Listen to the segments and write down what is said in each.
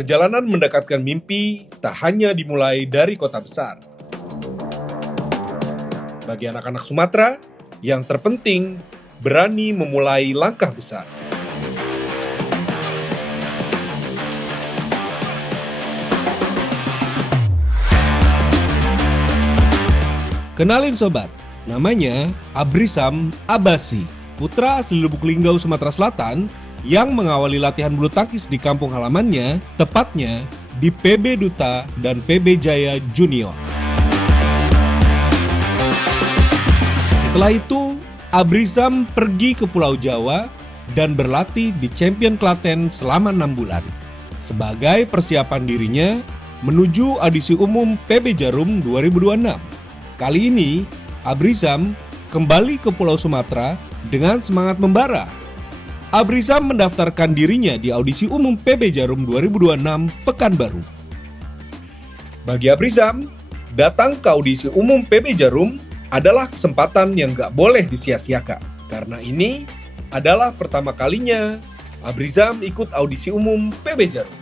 Perjalanan mendekatkan mimpi tak hanya dimulai dari kota besar. Bagi anak-anak Sumatera, yang terpenting berani memulai langkah besar. Kenalin sobat, namanya Abrisam Abasi, putra asli Lubuk Linggau, Sumatera Selatan, yang mengawali latihan bulu tangkis di kampung halamannya, tepatnya di PB Duta dan PB Jaya Junior. Setelah itu, Abrisam pergi ke Pulau Jawa dan berlatih di Champion Klaten selama 6 bulan. Sebagai persiapan dirinya menuju audisi umum PB Jarum 2026. Kali ini, Abrisam kembali ke Pulau Sumatera dengan semangat membara. Abrisam mendaftarkan dirinya di audisi umum PB Jarum 2026 Pekanbaru. Bagi Abrisam, datang ke audisi umum PB Jarum adalah kesempatan yang gak boleh disia-siakan. Karena ini adalah pertama kalinya Abrisam ikut audisi umum PB Jarum.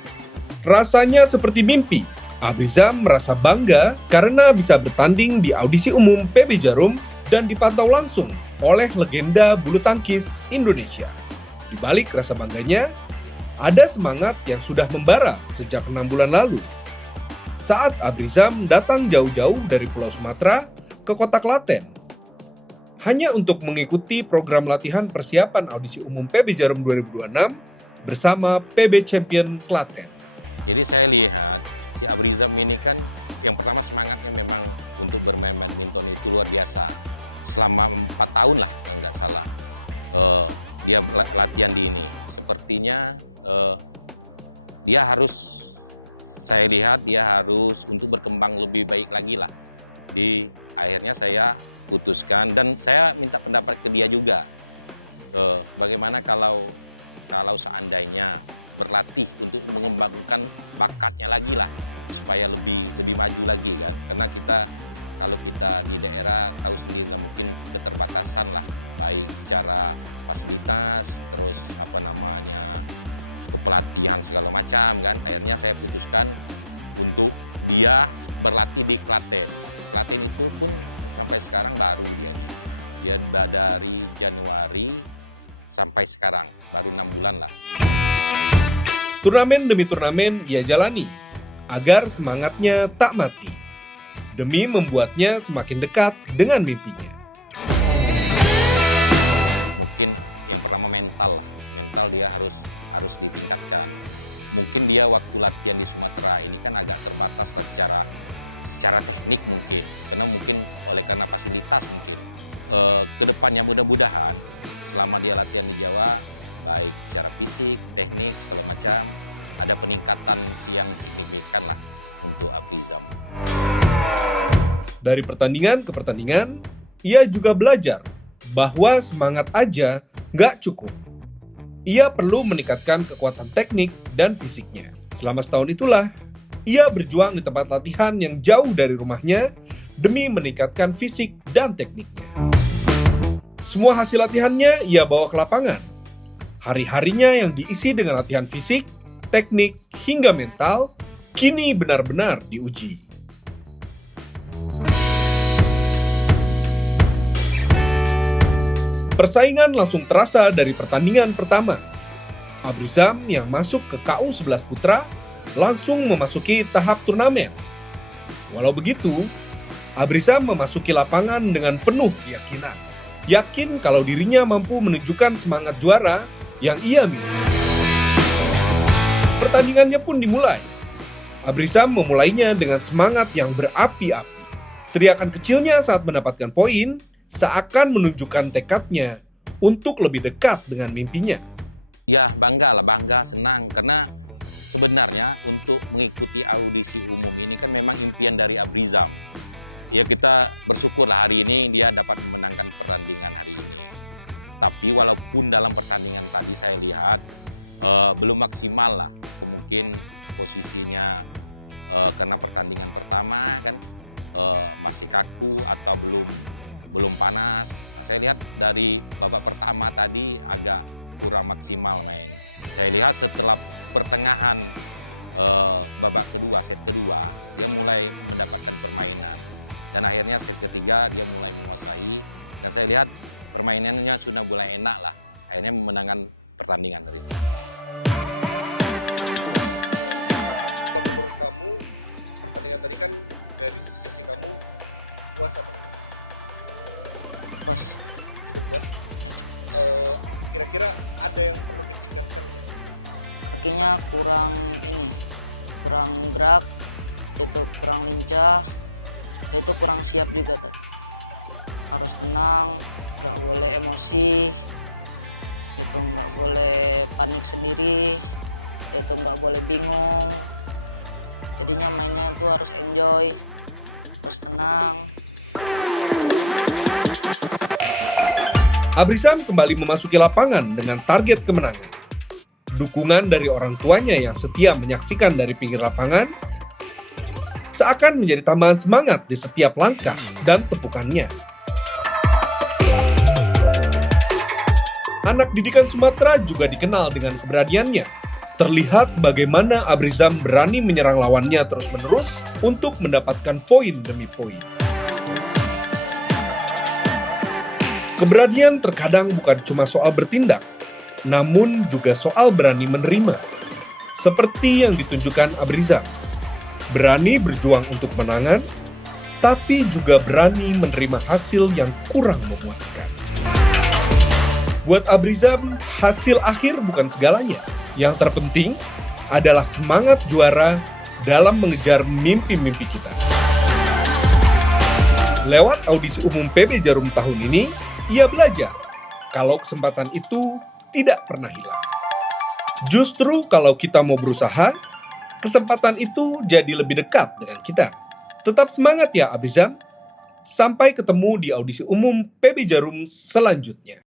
Rasanya seperti mimpi. Abrisam merasa bangga karena bisa bertanding di audisi umum PB Jarum dan dipantau langsung oleh legenda bulu tangkis Indonesia. Di balik rasa bangganya, ada semangat yang sudah membara sejak 6 bulan lalu. Saat Abrisam datang jauh-jauh dari Pulau Sumatera ke kota Klaten, hanya untuk mengikuti program latihan persiapan audisi umum PB Jarum 2026 bersama PB Champion Klaten. Jadi saya lihat si Abrisam ini kan yang pertama semangatnya memang untuk bermain badminton itu luar biasa. Selama 4 tahun lah kalau nggak salah. Dia latihan di ini. Sepertinya dia harus, saya lihat dia harus untuk berkembang lebih baik lagi lah. Akhirnya saya putuskan dan saya minta pendapat ke dia juga. Bagaimana kalau seandainya berlatih untuk mengembangkan bakatnya lagi lah, supaya lebih maju lagi kan. Karena kalau kita di daerah tahu sendiri mungkin keterbatasan lah, baik secara fasilitas, terus untuk pelatihan segala macam kan. Akhirnya saya putuskan untuk dia berlatih di Klaten. Klaten itu pun sampai sekarang baru ya. Dia dari Januari sampai sekarang baru 6 bulan lah. Turnamen demi turnamen ia jalani agar semangatnya tak mati, demi membuatnya semakin dekat dengan mimpinya. Mungkin yang pertama mental dia harus ditingkatkan. Mungkin dia waktu latihan di Sumatera ini kan agak terbatas secara teknik mungkin, karena fasilitas mungkin. Kedepannya mudah-mudahan selama dia latihan di Jawa, baik secara fisik, teknik, segala macam, ada peningkatan yang signifikan lah untuk Abrisam. Dari pertandingan ke pertandingan, ia juga belajar bahwa semangat aja nggak cukup. Ia perlu meningkatkan kekuatan teknik dan fisiknya. Selama setahun itulah, ia berjuang di tempat latihan yang jauh dari rumahnya demi meningkatkan fisik dan tekniknya. Semua hasil latihannya ia bawa ke lapangan. Hari-harinya yang diisi dengan latihan fisik, teknik, hingga mental, kini benar-benar diuji. Persaingan langsung terasa dari pertandingan pertama. Abrisam yang masuk ke KU 11 Putra langsung memasuki tahap turnamen. Walau begitu, Abrisam memasuki lapangan dengan penuh keyakinan. Yakin kalau dirinya mampu menunjukkan semangat juara yang ia miliki. Pertandingannya pun dimulai. Abrisam memulainya dengan semangat yang berapi-api. Teriakan kecilnya saat mendapatkan poin seakan menunjukkan tekadnya untuk lebih dekat dengan mimpinya. Ya bangga, senang, karena sebenarnya untuk mengikuti audisi umum ini kan memang impian dari Abrisam. Ya kita bersyukurlah hari ini dia dapat memenangkan pertandingan hari ini. Tapi walaupun dalam pertandingan tadi saya lihat belum maksimal lah, mungkin posisinya karena pertandingan pertama kan masih kaku atau belum panas. Saya lihat dari babak pertama tadi agak kurang maksimal. Saya lihat setelah pertengahan babak kedua, set kedua, dia mulai mendapatkan permainan. Dan akhirnya set ketiga dia mulai menguasai. Dan saya lihat permainannya sudah mulai enak lah. Akhirnya memenangkan pertandingan. Akhirnya kurang gerak, itu kurang lincah, itu kurang siap juga tuh. Harus tenang, nggak boleh emosi, itu nggak boleh panik sendiri, itu nggak boleh bingung. Jadinya mainnya tuh harus enjoy, harus tenang. Abrizam kembali memasuki lapangan dengan target kemenangan. Dukungan dari orang tuanya yang setia menyaksikan dari pinggir lapangan seakan menjadi tambahan semangat di setiap langkah dan tepukannya. Anak didikan Sumatera juga dikenal dengan keberaniannya. Terlihat bagaimana Abrizam berani menyerang lawannya terus-menerus untuk mendapatkan poin demi poin. Keberanian terkadang bukan cuma soal bertindak, namun juga soal berani menerima. Seperti yang ditunjukkan Abrizam. Berani berjuang untuk menangan, tapi juga berani menerima hasil yang kurang memuaskan. Buat Abrizam, hasil akhir bukan segalanya. Yang terpenting adalah semangat juara dalam mengejar mimpi-mimpi kita. Lewat audisi umum PB Jarum tahun ini, ia belajar kalau kesempatan itu tidak pernah hilang. Justru kalau kita mau berusaha, kesempatan itu jadi lebih dekat dengan kita. Tetap semangat ya Abrizam. Sampai ketemu di audisi umum PB Jarum selanjutnya.